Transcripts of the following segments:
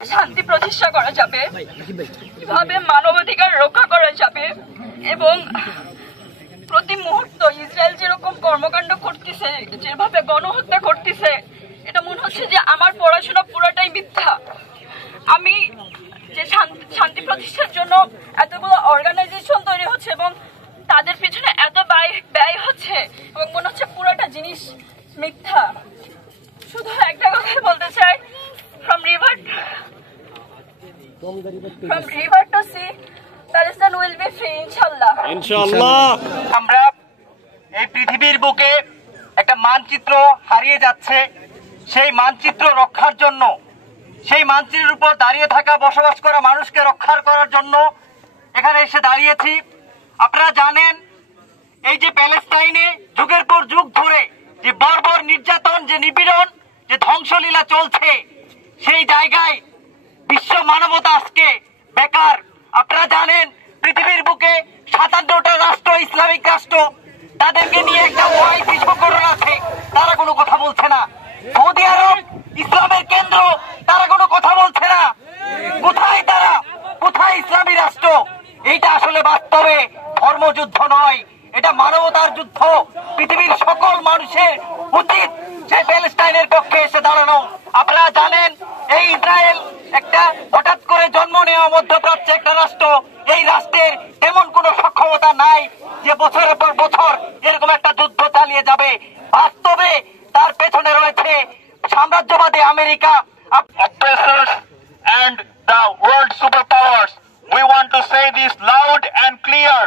শান্তি প্রতিষ্ঠা করা যাবে, কিভাবে মানবাধিকার রক্ষা করা যাবে এবং প্রতি মুহূর্ত ইসরায়েল যেরকম কর্মকাণ্ড করতেছে, যেভাবে গণহত্যা করতেছে, এটা মনে হচ্ছে যে আমার পড়াশোনা পুরোটাই মিথ্যা। আমি যে শান্তি প্রতিষ্ঠার জন্য এতগুলো অর্গানাইজেশন তৈরি হচ্ছে এবং তাদের পিছনে এত ব্যয় হচ্ছে এবং মনে হচ্ছে পুরোটা জিনিস মিথ্যা। শুধু একটা কথাই বলতে চাই, from river to sea, Palestine will be free, inshallah. ইনশাআল্লাহ। আমরা এই পৃথিবীর বুকে একটা মানচিত্র হারিয়ে যাচ্ছে, সেই মানচিত্র রক্ষার জন্য, সেই মানচিত্রের উপর দাঁড়িয়ে থাকা বসবাস করা মানুষকে রক্ষা করার জন্য এখানে এসে দাঁড়িয়েছি। আপনারা জানেন এই যে প্যালেস্টাইনে যুগের পর যুগ ধরে যে বর্বর নির্যাতন, যে নিপীড়ন, যে ধ্বংসলীলা চলছে, সেই জায়গায় বিশ্ব মানবতা আজকে বেকার। আপনারা জানেন পৃথিবীর বুকে 57টা রাষ্ট্র, ইসলামিক রাষ্ট্র, তাদেরকে নিয়ে একটা ওয়াই বিশ্বকরণ আছে, তারা কোনো কথা বলছে না। সৌদি আরব ইসলামের কেন্দ্র, তারা কোনো কথা বলছে না। কোথায় তারা? কোথায় ইসলামী রাষ্ট্র? এইটা আসলে বাস্তবে ধর্মযুদ্ধ নয়, এটা মানবতার যুদ্ধ। পৃথিবীর সকল মানুষের উচিত সেই প্যালেস্টাইনের পক্ষে এসে দাঁড়ানো। আপনারা জানেন এই ইসরায়েল একটা হঠাৎ করে জন্ম নেওয়া মধ্যপ্রাচ্যে একটা রাষ্ট্র। এই রাষ্ট্রের তেমন কোনো সক্ষমতা নাই যে বছরের পর বছর এরকম একটা যুদ্ধ চালিয়ে যাবে। বাস্তবে তার পেছনে রয়েছে সাম্রাজ্যবাদী America. Oppressors and the world superpowers, we want to say this loud and clear.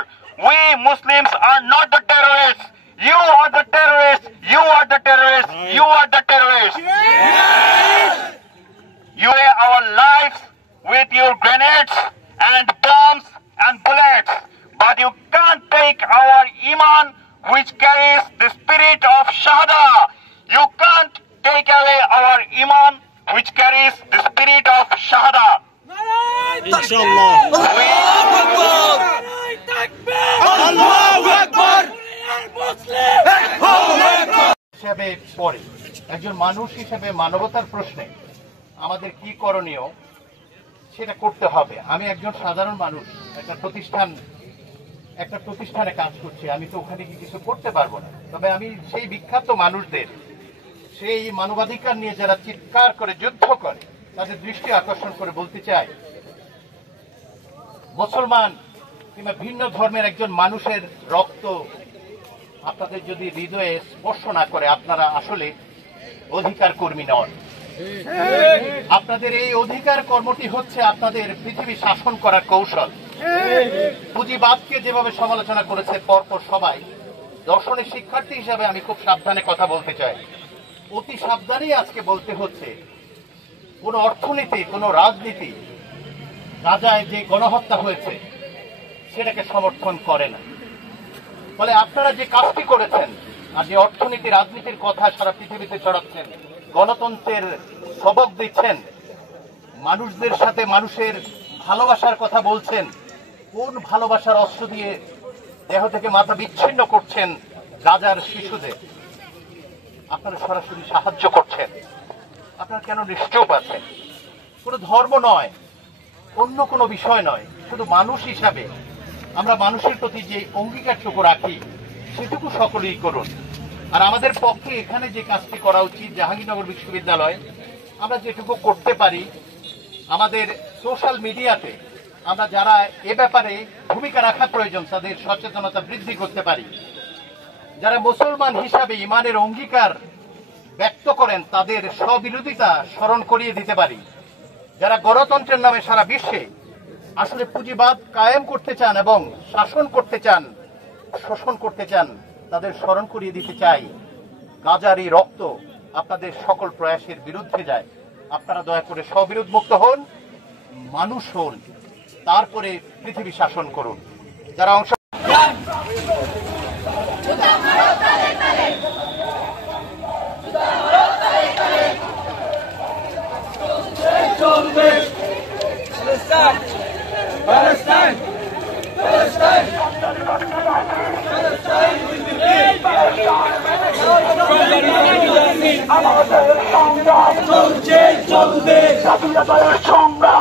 We Muslims are not the terrorists. You are the terrorists. You are the terrorists. You are the terrorists. You weigh our lives with your grenades and bombs and bullets, but you can't take our iman, which carries the spirit of shahada. You can't take away our iman, which carries the spirit of shahada. ইনশাআল্লাহ। হিসাবে পড়ে একজন মানুষ হিসেবে মানবতার প্রশ্নে আমাদের কি করণীয় সেটা করতে হবে। আমি একজন সাধারণ মানুষ, একটা প্রতিষ্ঠানে কাজ করছি, আমি তো ওখানে কি কিছু করতে পারবো না। তবে আমি সেই বিখ্যাত মানুষদের, সেই মানবাধিকার নিয়ে যারা চিৎকার করে যুদ্ধ করে, তাদের দৃষ্টি আকর্ষণ করে বলতে চাই, মুসলমান কিংবা ভিন্ন ধর্মের একজন মানুষের রক্ত আপনাদের যদি হৃদয়ে স্পর্শ না করে, আপনারা আসলে অধিকার কর্মী নন। আপনাদের এই অধিকার কর্মটি হচ্ছে আপনাদের পৃথিবী শাসন করার কৌশল। পুঁজিবাদকে যেভাবে সমালোচনা করেছে পরপর সবাই, দর্শনের শিক্ষার্থী হিসাবে আমি খুব সাবধানে কথা বলতে চাই। অতি সাবধানেই আজকে বলতে হচ্ছে, কোন অর্থনীতি, কোন রাজনীতি গাজায় যে গণহত্যা হয়েছে সেটাকে সমর্থন করে না। ফলে আপনারা যে কাজটি করেছেন আর যে অর্থনীতি, রাজনীতির কথা সারা পৃথিবীতে ছড়াচ্ছেন, গণতন্ত্রের সবক দিচ্ছেন, মানুষদের সাথে মানুষের ভালোবাসার কথা বলছেন, কোন ভালোবাসার অস্ত্র দিয়ে দেহ থেকে মাথা বিচ্ছিন্ন করছেন গাজার শিশুদের? আপনারা সরাসরি সাহায্য করছেন। আপনারা কেন নিশ্চুপ আছেন? কোনো ধর্ম নয়, অন্য কোনো বিষয় নয়, শুধু মানুষ হিসাবে আমরা মানুষের প্রতি যে অঙ্গীকারটুকু রাখি সেটুকু সকলেই করুন। আর আমাদের পক্ষে এখানে যে কাজটি করা উচিত, জাহাঙ্গীরনগর বিশ্ববিদ্যালয় আমরা যেটুকু করতে পারি, আমাদের সোশ্যাল মিডিয়াতে আমরা যারা এ ব্যাপারে ভূমিকা রাখা প্রয়োজন তাদের সচেতনতা বৃদ্ধি করতে পারি। যারা মুসলমান হিসাবে ইমানের অঙ্গীকার ব্যক্ত করেন তাদের স্ববিরোধিতা স্মরণ করিয়ে দিতে পারি। যারা গণতন্ত্রের নামে সারা বিশ্বে আসলে পুঁজিবাদ কায়েম করতে চান এবং শাসন করতে চান, শোষণ করতে চান, তাদের স্মরণ করিয়ে দিতে চাই, গাজার এই রক্ত আপনাদের সকল প্রয়াসের বিরুদ্ধে যায়। আপনারা দয়া করে স্ববিরোধ মুক্ত হন, মানুষ হন, তারপরে পৃথিবী শাসন করুন। যারা অংশ Palestine! Palestine! Palestine! আমাদের সংগ্রাম চলছে চলবে, স্বাধীনতার সংগ্রাম